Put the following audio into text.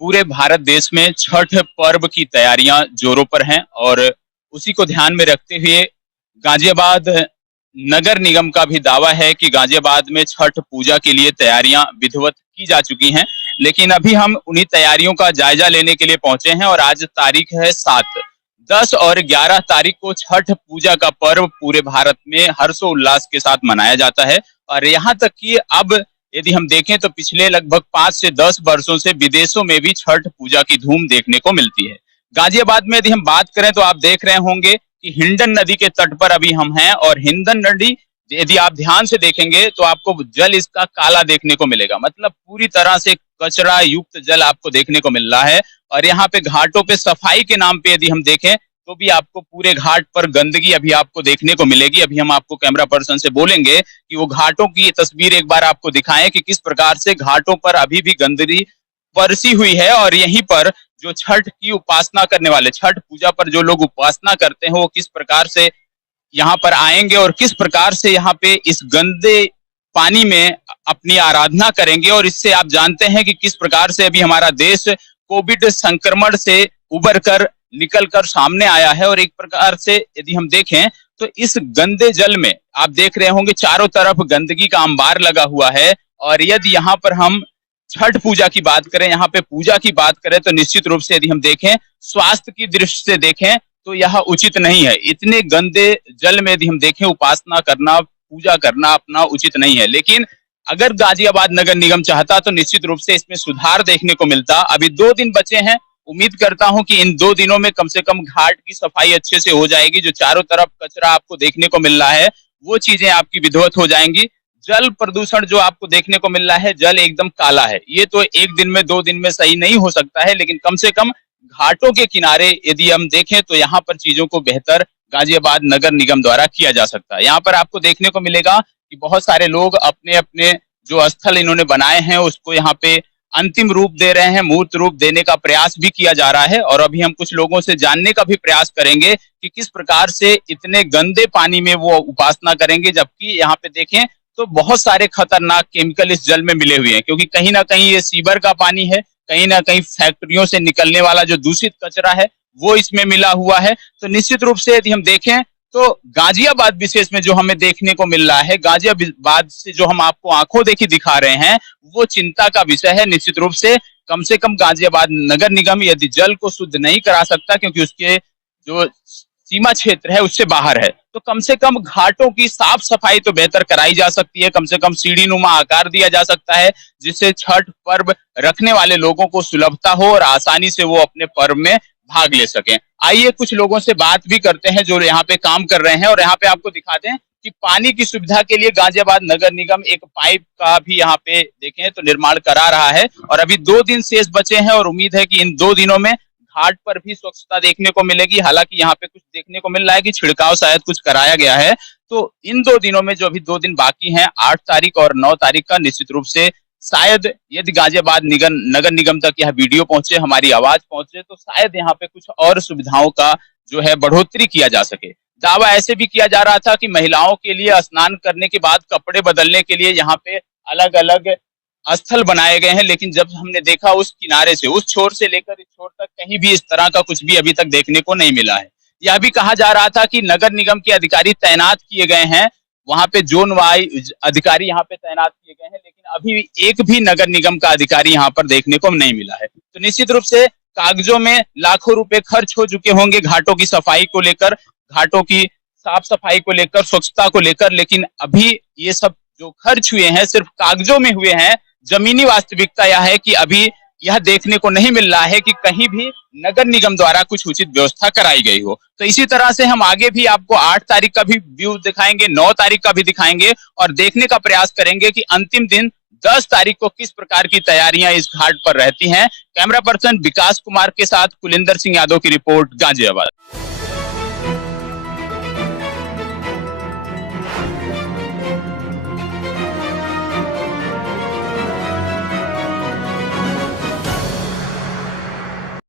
पूरे भारत देश में छठ पर्व की तैयारियां जोरों पर हैं और उसी को ध्यान में रखते हुए गाजियाबाद नगर निगम का भी दावा है कि गाजियाबाद में छठ पूजा के लिए तैयारियां विधिवत की जा चुकी हैं। लेकिन अभी हम उन्हीं तैयारियों का जायजा लेने के लिए पहुंचे हैं और आज तारीख है 7, 10 और 11 तारीख को छठ पूजा का पर्व पूरे भारत में हर्षोल्लास के साथ मनाया जाता है। और यहाँ तक कि अब यदि हम देखें तो पिछले लगभग 5 से 10 वर्षों से विदेशों में भी छठ पूजा की धूम देखने को मिलती है। गाजियाबाद में यदि हम बात करें तो आप देख रहे होंगे कि हिंडन नदी के तट पर अभी हम हैं और हिंडन नदी यदि आप ध्यान से देखेंगे तो आपको जल इसका काला देखने को मिलेगा, मतलब पूरी तरह से कचरा युक्त जल आपको देखने को मिल रहा है। और यहाँ पे घाटों पे सफाई के नाम पे यदि हम देखें तो भी आपको पूरे घाट पर गंदगी अभी आपको देखने को मिलेगी। अभी हम आपको कैमरा पर्सन से बोलेंगे कि वो घाटों की तस्वीर एक बार आपको दिखाएं कि किस प्रकार से घाटों पर अभी भी गंदगी बरसी हुई है। और यहीं पर जो छठ की उपासना करने वाले, छठ पूजा पर जो लोग उपासना करते हैं, वो किस प्रकार से यहाँ पर आएंगे और किस प्रकार से यहाँ पे इस गंदे पानी में अपनी आराधना करेंगे। और इससे आप जानते हैं कि किस प्रकार से अभी हमारा देश कोविड संक्रमण से उबर कर निकल कर सामने आया है। और एक प्रकार से यदि हम देखें तो इस गंदे जल में आप देख रहे होंगे चारों तरफ गंदगी का अंबार लगा हुआ है। और यदि यहाँ पर हम छठ पूजा की बात करें, यहाँ पे पूजा की बात करें तो निश्चित रूप से यदि हम देखें स्वास्थ्य की दृष्टि से देखें तो यह उचित नहीं है। इतने गंदे जल में यदि हम देखें उपासना करना, पूजा करना अपना उचित नहीं है। लेकिन अगर गाजियाबाद नगर निगम चाहता तो निश्चित रूप से इसमें सुधार देखने को मिलता। अभी 2 दिन बचे हैं, उम्मीद करता हूं कि इन 2 दिनों में कम से कम घाट की सफाई अच्छे से हो जाएगी। जो चारों तरफ कचरा आपको देखने को मिल रहा है वो चीजें आपकी विधिवत हो जाएंगी। जल प्रदूषण जो आपको देखने को मिल रहा है, जल एकदम काला है, ये तो 1 दिन में 2 दिन में सही नहीं हो सकता है। लेकिन कम से कम घाटों के किनारे यदि हम देखें तो यहाँ पर चीजों को बेहतर गाजियाबाद नगर निगम द्वारा किया जा सकता है। यहाँ पर आपको देखने को मिलेगा कि बहुत सारे लोग अपने अपने जो स्थल इन्होंने बनाए हैं उसको यहाँ पे अंतिम रूप दे रहे हैं, मूर्त रूप देने का प्रयास भी किया जा रहा है। और अभी हम कुछ लोगों से जानने का भी प्रयास करेंगे कि किस प्रकार से इतने गंदे पानी में वो उपासना करेंगे, जबकि यहाँ पे देखें तो बहुत सारे खतरनाक केमिकल इस जल में मिले हुए हैं। क्योंकि कहीं ना कहीं ये सीवर का पानी है, कहीं ना कहीं फैक्ट्रियों से निकलने वाला जो दूषित कचरा है वो इसमें मिला हुआ है। तो निश्चित रूप से यदि हम देखें तो गाजियाबाद विशेष में जो हमें देखने को मिल रहा है, गाजियाबाद से जो हम आपको आंखों देखी दिखा रहे हैं वो चिंता का विषय है। निश्चित रूप से कम गाजियाबाद नगर निगम यदि जल को शुद्ध नहीं करा सकता क्योंकि उसके जो सीमा क्षेत्र है उससे बाहर है, तो कम से कम घाटों की साफ सफाई तो बेहतर कराई जा सकती है। कम से कम सीढ़ी नुमा आकार दिया जा सकता है जिससे छठ पर्व रखने वाले लोगों को सुलभता हो और आसानी से वो अपने पर्व में भाग ले सकें। आइए कुछ लोगों से बात भी करते हैं जो यहाँ पे काम कर रहे हैं। और यहाँ पे आपको दिखाते हैं कि पानी की सुविधा के लिए गाजियाबाद नगर निगम एक पाइप का भी यहाँ पे देखें तो निर्माण करा रहा है। और अभी 2 दिन शेष बचे हैं और उम्मीद है कि इन 2 दिनों में घाट पर भी स्वच्छता देखने को मिलेगी। हालांकि यहाँ पे कुछ देखने को मिल रहा है कि छिड़काव शायद कुछ कराया गया है। तो इन 2 दिनों में जो अभी 2 दिन बाकी हैं, 8 तारीख और 9 तारीख का, निश्चित रूप से शायद यदि गाजियाबाद नगर निगम तक यह वीडियो पहुंचे, हमारी आवाज पहुंचे, तो शायद यहाँ पे कुछ और सुविधाओं का जो है बढ़ोतरी किया जा सके। दावा ऐसे भी किया जा रहा था कि महिलाओं के लिए स्नान करने के बाद कपड़े बदलने के लिए यहाँ पे अलग अलग स्थल बनाए गए हैं। लेकिन जब हमने देखा उस किनारे से, उस छोर से लेकर इस छोर तक, कहीं भी इस तरह का कुछ भी अभी तक देखने को नहीं मिला है। यह भी कहा जा रहा था कि नगर निगम के अधिकारी तैनात किए गए हैं, वहां पे जोन वाइज अधिकारी यहाँ पे तैनात किए गए हैं, लेकिन अभी एक भी नगर निगम का अधिकारी यहाँ पर देखने को नहीं मिला है। तो निश्चित रूप से कागजों में लाखों रुपए खर्च हो चुके होंगे घाटों की सफाई को लेकर, घाटों की साफ सफाई को लेकर, स्वच्छता को लेकर, लेकिन अभी ये सब जो खर्च हुए हैं सिर्फ कागजों में हुए हैं। जमीनी वास्तविकता यह है कि अभी यह देखने को नहीं मिल रहा है कि कहीं भी नगर निगम द्वारा कुछ उचित व्यवस्था कराई गई हो। तो इसी तरह से हम आगे भी आपको 8 तारीख का भी व्यू दिखाएंगे, 9 तारीख का भी दिखाएंगे और देखने का प्रयास करेंगे कि अंतिम दिन 10 तारीख को किस प्रकार की तैयारियां इस घाट पर रहती हैं। कैमरा पर्सन विकास कुमार के साथ कुलिंदर सिंह यादव की रिपोर्ट, गाजियाबाद।